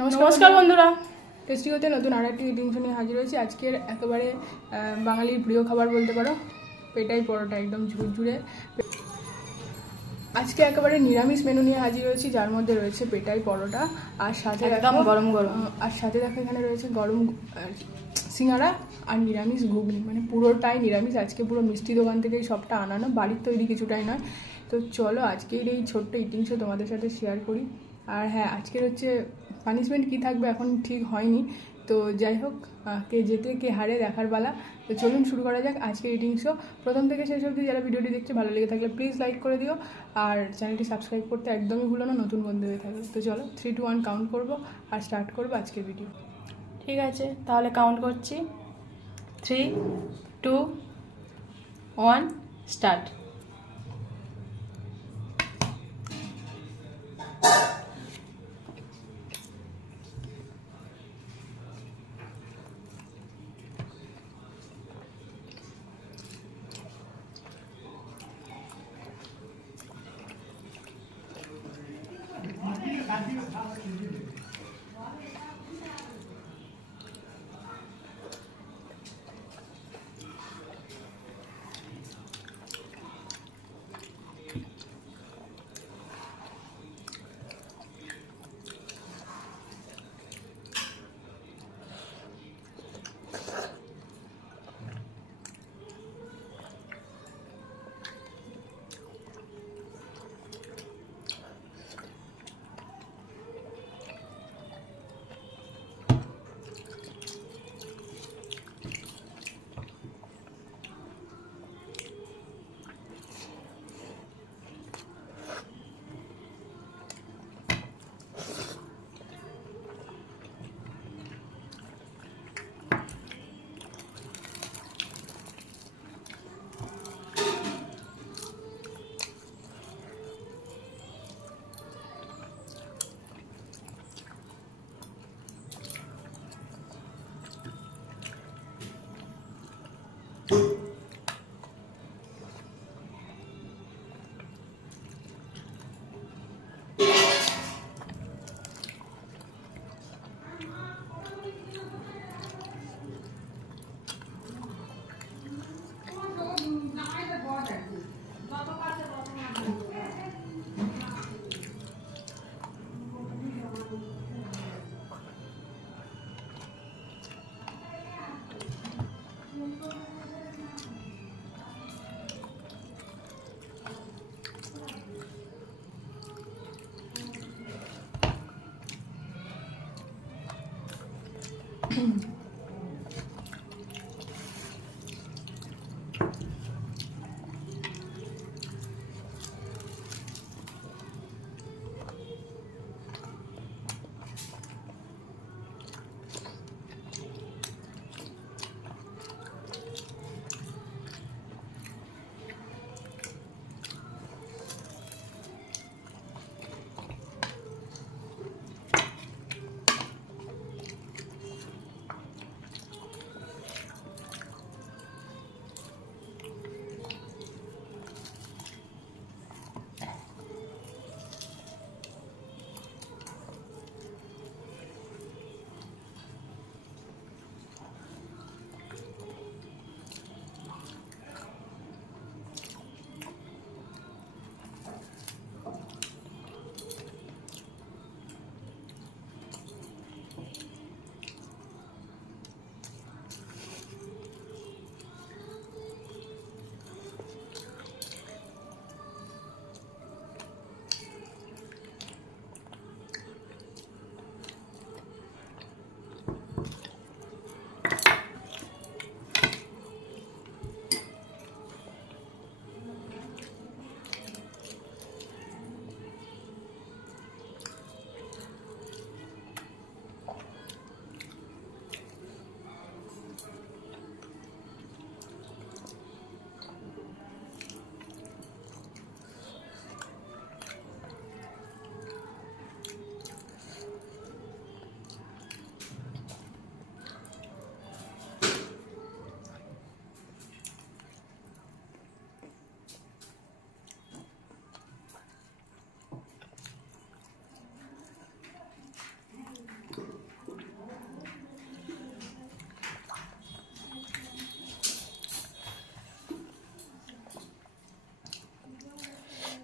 নমস্কার বন্ধুরা, টেস্টি হতে নতুন আর একটি ইটিংস নিয়ে হাজির হয়েছি। আজকের একেবারে বাঙালির প্রিয় খাবার বলতে পারো, পেটাই পরোটা, একদম ঝুরঝুরে। আজকে একেবারে নিরামিষ মেনু নিয়ে হাজির হয়েছি, যার মধ্যে রয়েছে পেটাই পরোটা, আর সাথে একদম গরম গরম, আর সাথে দেখো এখানে রয়েছে গরম সিঙ্গাড়া আর নিরামিষ ঘুগনি, মানে পুরোটাই নিরামিষ। আজকে পুরো মিষ্টি দোকান থেকেই সবটা আনানো, বাড়ির তৈরি কিছুটাই নয়। তো চলো আজকের এই ছোট্ট ইটিংসও তোমাদের সাথে শেয়ার করি। আর হ্যাঁ, আজকের হচ্ছে পানিশমেন্ট কী থাকবে এখন ঠিক হয়নি, তো যাই হোক, কে জেতে কে হারে দেখার পালা। তো চলুন শুরু করা যাক আজকের ইটিং শো। প্রথম থেকে শেষ অবধি যারা ভিডিওটি দেখছে, ভালো লেগে থাকলে প্লিজ লাইক করে দিও, আর চ্যানেলটি সাবস্ক্রাইব করতে একদমই ভুলো না, নতুন বন্ধু হয়ে থাকবে। তো চলো 3, 2, 1 কাউন্ট করবো আর স্টার্ট করবো আজকের ভিডিও। ঠিক আছে তাহলে কাউন্ট করছি। 3, 2, 1 স্টার্ট।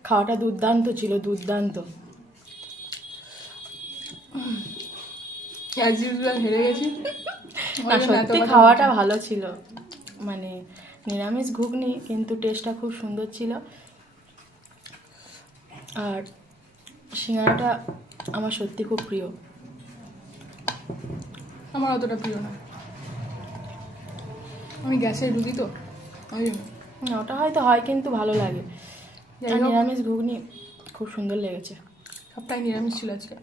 খাওয়াটা দুর্দান্ত ছিল, দুর্দান্ত। অ্যাজ ইউজুয়াল হেরে গেছি। না সত্যি খাওয়াটা ভালো ছিল, মানে নিরামিষ ঘুগনি কিন্তু টেস্টটা খুব সুন্দর ছিল। আর সিঙ্গাড়াটা আমার সত্যি খুব প্রিয়। আমার অতটা প্রিয় না, আমি গ্যাসের রুগী তো ওই জন্য। ওটা হয়তো হয় কিন্তু ভালো লাগে। যাই আর হোক, নিরামিষ ঘুগনি খুব সুন্দর লেগেছে। সবটাই নিরামিষ ছিল আজকে।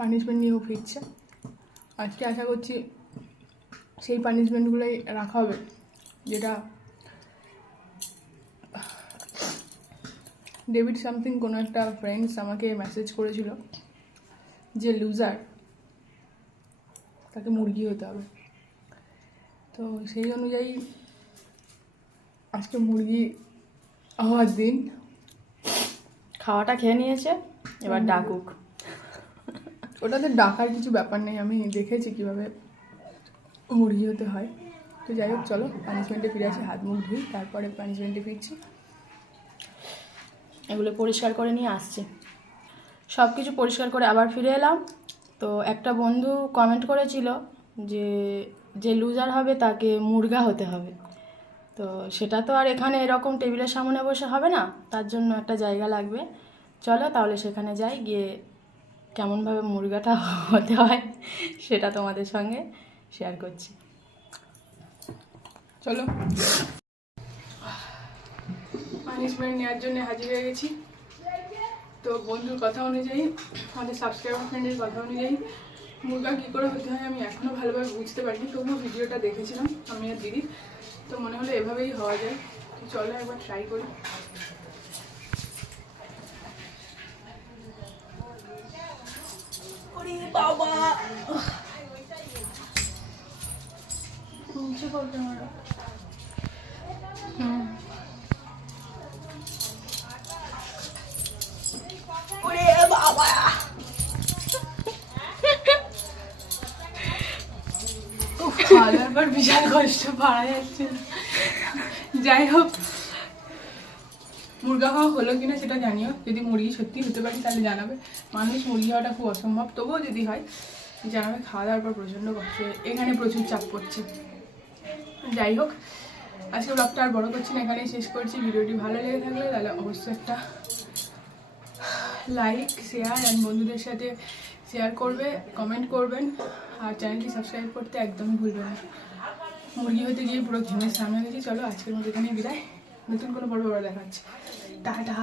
পানিশমেন্ট নিয়েও ফিরছে আজকে, আশা করছি সেই পানিশমেন্টগুলোই রাখা হবে, যেটা ডেভিড সামথিং কোনো একটা ফ্রেন্ডস আমাকে মেসেজ করেছিল যে লুজার তাকে মুরগি হতে হবে। তো সেই অনুযায়ী আজকে মুরগি হওয়ার দিন। খাওয়াটা খেয়ে নিয়েছে, এবার ডাকুক। ওটাতে ডাকার কিছু ব্যাপার নেই, আমি দেখেছি কীভাবে মুরগি হতে হয়। তো যাই হোক, চলো পানিশমেন্টে ফিরে আসি, হাত মুখ ধুই, তারপরে পানিশমেন্টে ফিরছি। এগুলো পরিষ্কার করে নিয়ে আসছি, সব কিছু পরিষ্কার করে আবার ফিরে এলাম। তো একটা বন্ধু কমেন্ট করেছিল যে যে লুজার হবে তাকে মুরগা হতে হবে। তো সেটা তো আর এখানে এরকম টেবিলের সামনে বসে হবে না, তার জন্য একটা জায়গা লাগবে। চলো তাহলে সেখানে যাই, গিয়ে কেমনভাবে মুরগাটা হতে হয় সেটা তোমাদের সঙ্গে শেয়ার করছি। চলো, পানিশমেন্ট নেওয়ার জন্য হাজির হয়ে গেছি। তো বন্ধুর কথা অনুযায়ী, আমাদের সাবস্ক্রাইবার ফ্রেন্ডের কথা অনুযায়ী মুরগা কী করে হতে হয় আমি এখনও ভালোভাবে বুঝতে পারিনি, তবুও ভিডিওটা দেখেছিলাম আমি আর দিদি। তো মনে হলো এভাবেই হওয়া যায়। তো চলো একবার ট্রাই করি। বাবা নিচে করবে আমার। খাওয়ার পর বিশাল কষ্ট, পারা যাচ্ছে না। যাই হোক, মুরগা হওয়া হলো কিনা সেটা জানিও। যদি মুরগি সত্যি হতে পারি তাহলে জানাবে। মানুষ মুরগি হওয়াটা খুব অসম্ভব, তবুও যদি হয় জানাবে। খাওয়া দাওয়ার পর প্রচণ্ড কষ্ট, এখানে প্রচুর চাপ পড়ছে। যাই হোক, আজকে ব্লগটা আর বড় করছি না, এখানেই শেষ করছি। ভিডিওটি ভালো লেগে থাকলে তাহলে অবশ্যই একটা লাইক, শেয়ার অ্যান্ড বন্ধুদের সাথে শেয়ার করবে, কমেন্ট করবেন। আর চ্যানেলটি সাবস্ক্রাইব করতে একদমই ভুলবেন না। মুরগি হতে গিয়ে পুরো ঘেমের সামনে গেছি। চলো আজকের মতো এখানেই বিদায়, নতুন কোনো পর্ব দেখাচ্ছে। টাটা।